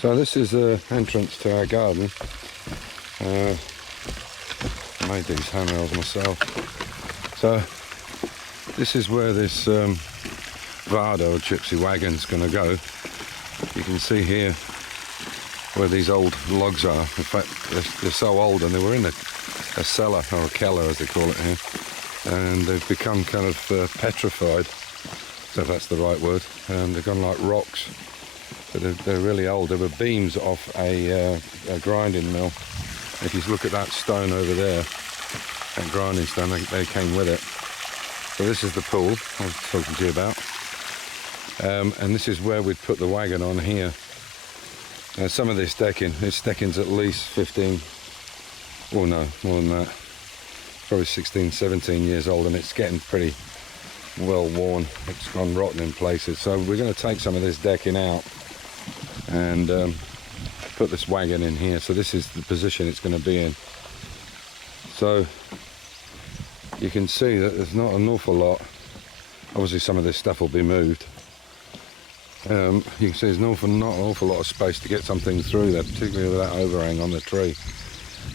So this is the entrance to our garden. I made these handrails myself. So this is where this vardo or gypsy wagon's going to go. You can see here where these old logs are. In fact, they're so old, and they were in a cellar, or a keller as they call it here, and they've become kind of petrified, so if that's the right word. They've gone like rocks. But they're really old. They were beams off a grinding mill. If you look at that stone over there, that grinding stone, they came with it. So this is the pool I was talking to you about. And this is where we'd put the wagon on here. Some of this decking's at least 15, or no, more than that, probably 16, 17 years old, and it's getting pretty well worn. It's gone rotten in places. So we're going to take some of this decking out and put this wagon in here. So this is the position it's going to be in. So you can see that there's not an awful lot. Obviously some of this stuff will be moved. You can see there's not an awful lot of space to get something through there, particularly with that overhang on the tree.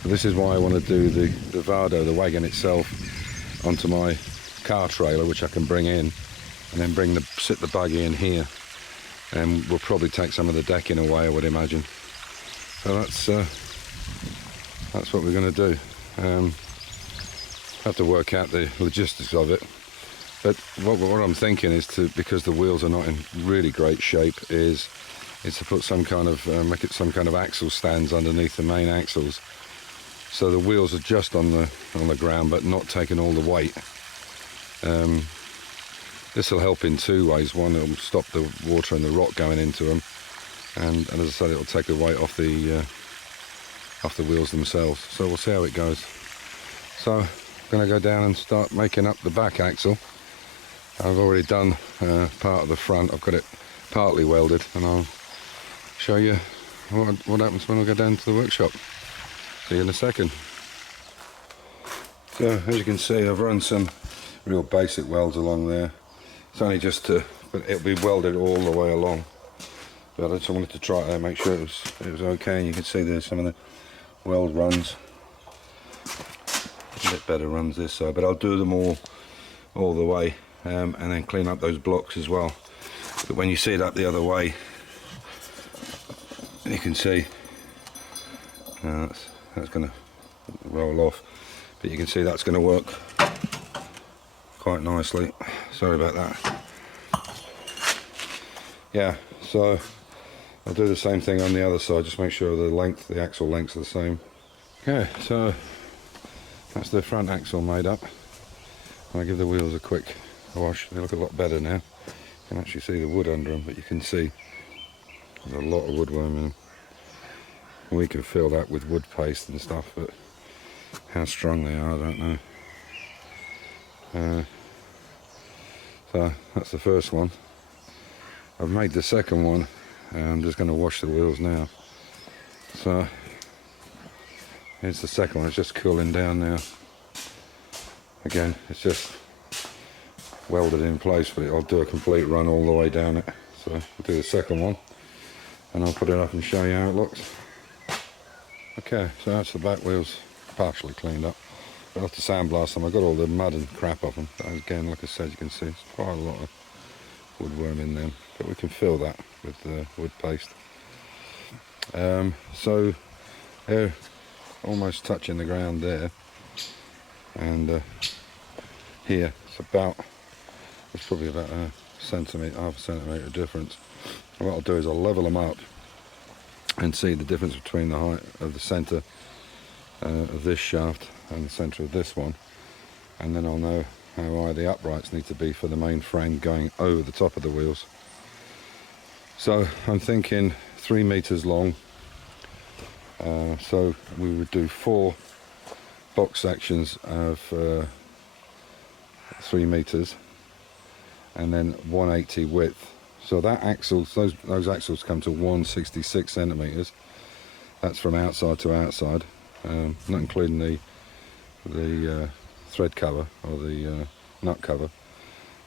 But this is why I want to do the vardo, the wagon itself, onto my car trailer, which I can bring in, and then sit the buggy in here. And we'll probably take some of the decking away, I would imagine. So that's what we're going to do. Have to work out the logistics of it. But what I'm thinking is because the wheels are not in really great shape, is to put some kind of make it some kind of axle stands underneath the main axles, so the wheels are just on the ground, but not taking all the weight. This will help in two ways. One, it'll stop the water and the rock going into them, and as I said, it'll take the weight off the wheels themselves. So we'll see how it goes. So I'm going to go down and start making up the back axle. I've already done part of the front. I've got it partly welded, and I'll show you what happens when I go down to the workshop. See you in a second. So as you can see, I've run some real basic welds along there. It's only just but it'll be welded all the way along. But I just wanted to try it out, make sure it was okay. And you can see there's some of the weld runs. A bit better runs this side, but I'll do them all the way, and then clean up those blocks as well. But when you see it up the other way, you can see that's going to roll off. But you can see that's going to work quite nicely. Sorry about that. Yeah, so I'll do the same thing on the other side, just make sure the axle lengths are the same. Okay, so that's the front axle made up. And I give the wheels a quick wash. They look a lot better now. You can actually see the wood under them, but you can see there's a lot of woodworm in them. We can fill that with wood paste and stuff, but how strong they are, I don't know. So that's the first one. I've made the second one, and I'm just going to wash the wheels now. So here's the second one. It's just cooling down now. Again, it's just welded in place, but I'll do a complete run all the way down it. So we'll do the second one, and I'll put it up and show you how it looks. Okay, so that's the back wheels partially cleaned up. But after sandblast them, I got all the mud and crap off them. But again, like I said, you can see it's quite a lot of woodworm in them, but we can fill that with wood paste. So they're almost touching the ground there, and here it's probably about a centimetre, half a centimetre difference. And what I'll do is I'll level them up and see the difference between the height of the centre of this shaft and the centre of this one, and then I'll know how high the uprights need to be for the main frame going over the top of the wheels. So I'm thinking 3 meters long, so we would do 4 box sections of 3 meters, and then 180 width. So that axles, those axles come to 166 centimeters. That's from outside to outside, not including the thread cover or the nut cover.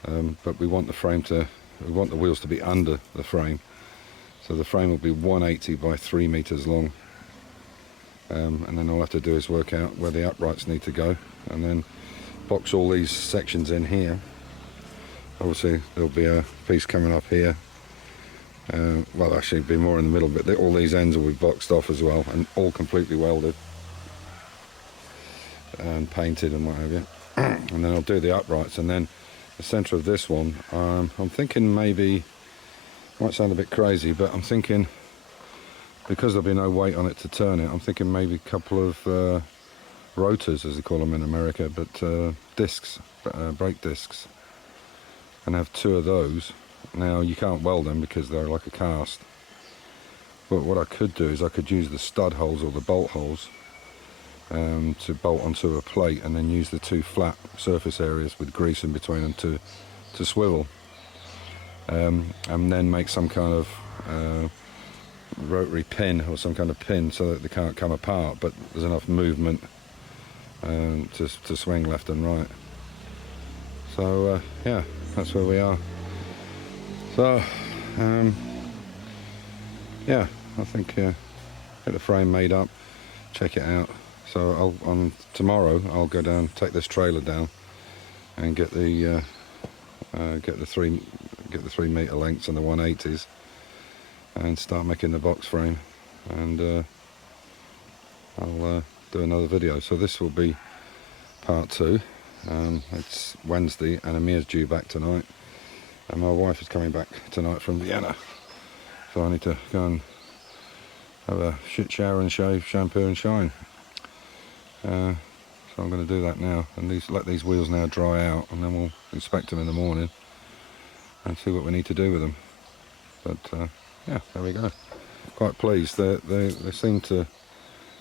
But we want the wheels to be under the frame. So the frame will be 180 by 3 meters long, and then all I have to do is work out where the uprights need to go, and then box all these sections in here. Obviously there'll be a piece coming up here, well actually it'll be more in the middle, but all these ends will be boxed off as well, and all completely welded and painted and what have you. And then I'll do the uprights, and then the centre of this one, I'm thinking maybe, might sound a bit crazy, but I'm thinking, because there'll be no weight on it to turn it, I'm thinking maybe a couple of rotors, as they call them in America, but discs, brake discs, and have 2 of those. Now you can't weld them because they're like a cast, but what I could do is I could use the stud holes or the bolt holes to bolt onto a plate, and then use the 2 flat surface areas with grease in between them to swivel, and then make some kind of rotary pin or some kind of pin so that they can't come apart, but there's enough movement to swing left and right. So yeah, that's where we are. So yeah, I think get the frame made up, check it out. So tomorrow I'll go down, take this trailer down, and get the 3 meter lengths and the 180s, and start making the box frame, and I'll do another video. So this will be part 2. It's Wednesday and Amir's due back tonight, and my wife is coming back tonight from Vienna, so I need to go and have a shit shower and shave, shampoo and shine. So I'm going to do that now, and let these wheels now dry out, and then we'll inspect them in the morning and see what we need to do with them. But yeah, there we go. Quite pleased. They seem to,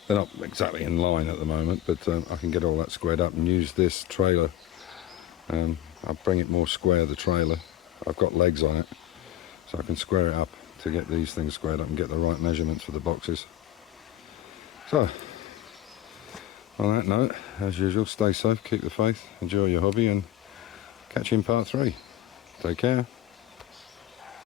they're not exactly in line at the moment, but I can get all that squared up and use this trailer. I'll bring it more square, the trailer. I've got legs on it, so I can square it up to get these things squared up and get the right measurements for the boxes. So on that note, as usual, stay safe, keep the faith, enjoy your hobby, and catch you in part 3. Take care.